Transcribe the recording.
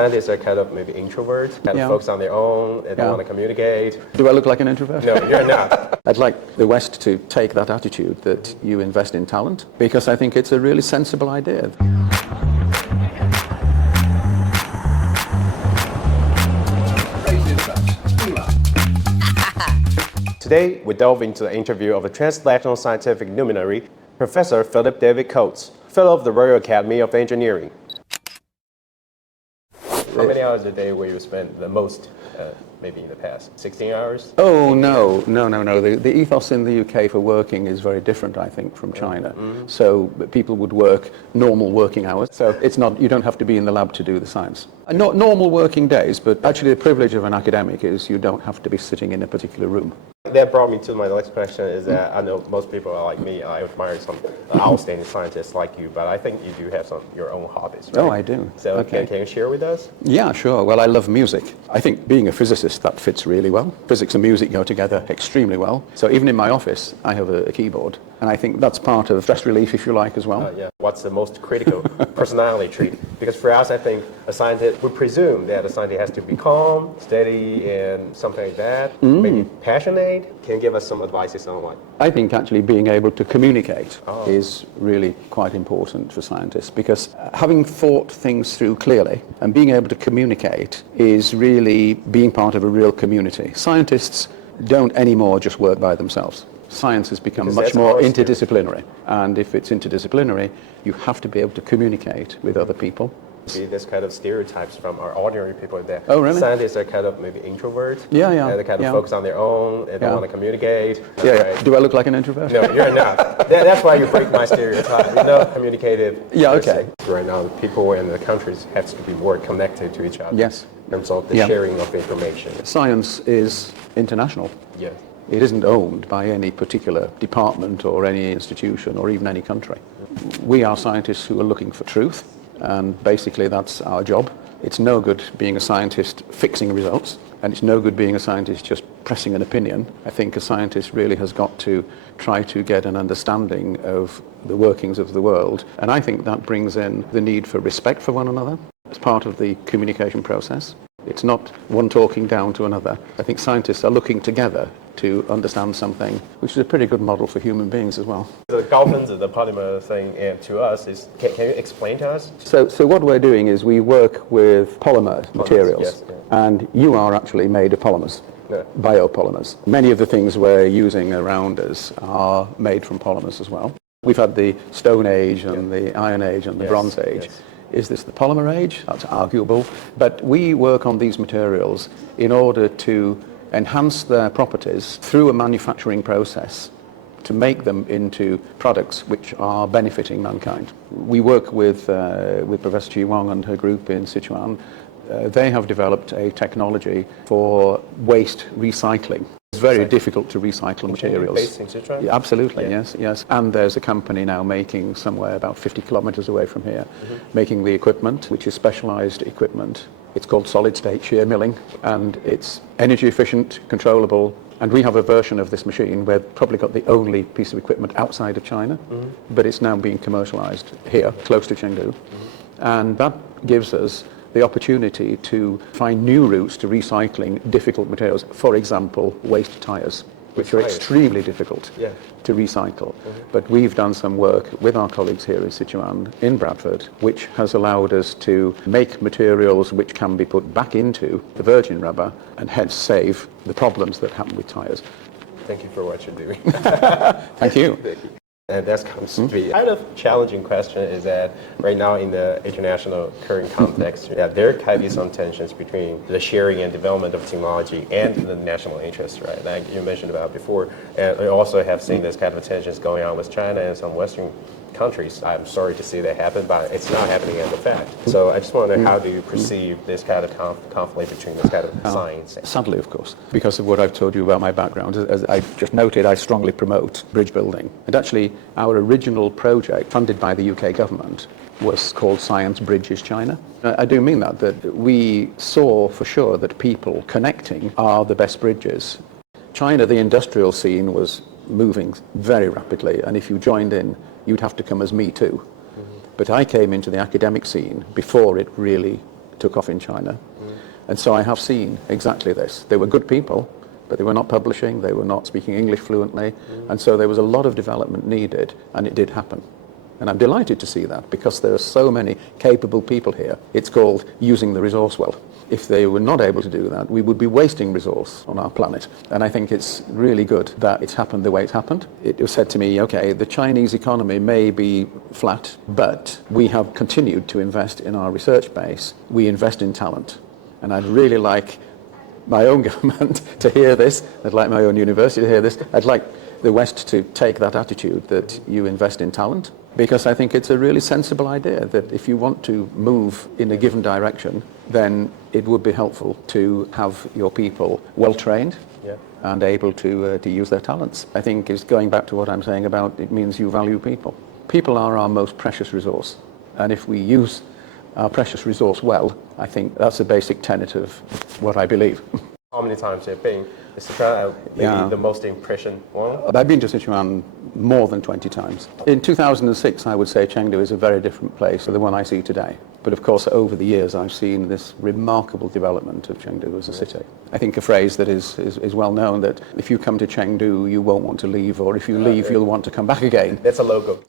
Scientists are kind of maybe introverts, kind of focus on their own, and don't want to communicate. Do I look like an introvert? No, you're not. I'd like the West to take that attitude that you invest in talent, because I think it's a really sensible idea. Today, we delve into the interview of a transnational scientific luminary, Professor Philip David Coates, Fellow of the Royal Academy of Engineering. How many hours a day will you spend the most, maybe in the past? 16 hours? Oh, no. The ethos in the UK for working is very different, I think, from China. So people would work normal working hours. So it's not, you don't have to be in the lab to do the science. Not normal working days, but actually the privilege of an academic is you don't have to be sitting in a particular room. That brought me to my next question is that I know most people are like me. I admire some outstanding scientists like you, but I think you do have some your own hobbies, right? Oh, I do. So okay. Can you share with us? Yeah, sure. Well, I love music. I think being a physicist, that fits really well. Physics and music go together extremely well. So even in my office, I have a keyboard. And I think that's part of stress relief, if you like, as well. Yeah. What's the most critical personality trait? Because for us, I think a scientist, we presume that a scientist has to be calm, steady, and something like that. Maybe passionate. Can you give us some advice on what? I think actually being able to communicate is really quite important for scientists, because having thought things through clearly and being able to communicate is really being part of a real community. Scientists don't anymore just work by themselves. Science has become much more interdisciplinary, and if it's interdisciplinary, you have to be able to communicate with other people. There's kind of stereotypes from our ordinary people that scientists are kind of maybe introverts. And they kind of focus on their own and don't want to communicate. Right. Do I look like an introvert? No, you're not. That's why you break my stereotype. You're not communicative. Yeah, okay. Right now, people in the countries have to be more connected to each other. Yes. In terms of the sharing of information. Science is international. Yeah. It isn't owned by any particular department or any institution or even any country. We are scientists who are looking for truth, and basically that's our job. It's no good being a scientist fixing results, and it's no good being a scientist just pressing an opinion. I think a scientist really has got to try to get an understanding of the workings of the world, and I think that brings in the need for respect for one another as part of the communication process. It's not one talking down to another. I think scientists are looking together to understand something, which is a pretty good model for human beings as well. The dolphins and the polymer thing to us is, can you explain to us? So what we're doing is we work with polymer materials, and you are actually made of polymers, biopolymers. Many of the things we're using around us are made from polymers as well. We've had the Stone Age and the Iron Age and the Bronze Age. Is this the polymer age? That's arguable. But we work on these materials in order to enhance their properties through a manufacturing process to make them into products which are benefiting mankind. We work with Professor Chi Wong and her group in Sichuan. They have developed a technology for waste recycling. It's very difficult to recycle materials. Based in Sichuan? Yeah, absolutely, yes. And there's a company now making somewhere about 50 kilometers away from here, making the equipment, which is specialized equipment. It's called solid-state shear milling, and it's energy efficient, controllable, and we have a version of this machine. We've probably got the only piece of equipment outside of China, but it's now being commercialized here, close to Chengdu. And that gives us the opportunity to find new routes to recycling difficult materials, for example, waste tires, which are extremely difficult to recycle. But we've done some work with our colleagues here in Sichuan, in Bradford, which has allowed us to make materials which can be put back into the virgin rubber and hence save the problems that happen with tires. Thank you for what you're doing. Thank you. And that comes to be kind of challenging question is that right now in the international current context, there can be some tensions between the sharing and development of technology and the national interest, right? Like you mentioned about before, and we also have seen this kind of tensions going on with China and some Western countries. I'm sorry to see that happen, but it's not happening as a fact. So I just wonder, how do you perceive this kind of conflict between this kind of science? Sadly, of course, because of what I've told you about my background. As I just noted, I strongly promote bridge building. And actually, our original project, funded by the UK government, was called Science Bridges China. I do mean that we saw for sure that people connecting are the best bridges. China, the industrial scene was moving very rapidly, and if you joined in, you'd have to come as me too. But I came into the academic scene before it really took off in China. And so I have seen exactly this. They were good people, but they were not publishing, they were not speaking English fluently, and so there was a lot of development needed, and it did happen. And I'm delighted to see that, because there are so many capable people here. It's called using the resource well. If they were not able to do that, we would be wasting resource on our planet. And I think it's really good that it's happened the way it's happened. It was said to me, okay, the Chinese economy may be flat, but we have continued to invest in our research base. We invest in talent. And I'd really like my own government to hear this. I'd like my own university to hear this. I'd like the West to take that attitude that you invest in talent, because I think it's a really sensible idea that if you want to move in a given direction, then it would be helpful to have your people well trained and able to use their talents. I think is going back to what I'm saying about it means you value people. People are our most precious resource, and if we use our precious resource well, I think that's a basic tenet of what I believe. How many times have you been? Is Sichuan maybe the most impression one? I've been to Sichuan more than 20 times. In 2006, I would say Chengdu is a very different place to the one I see today. But of course, over the years, I've seen this remarkable development of Chengdu as a city. I think a phrase that is well known, that if you come to Chengdu, you won't want to leave, or if you leave, you'll want to come back again. That's a logo.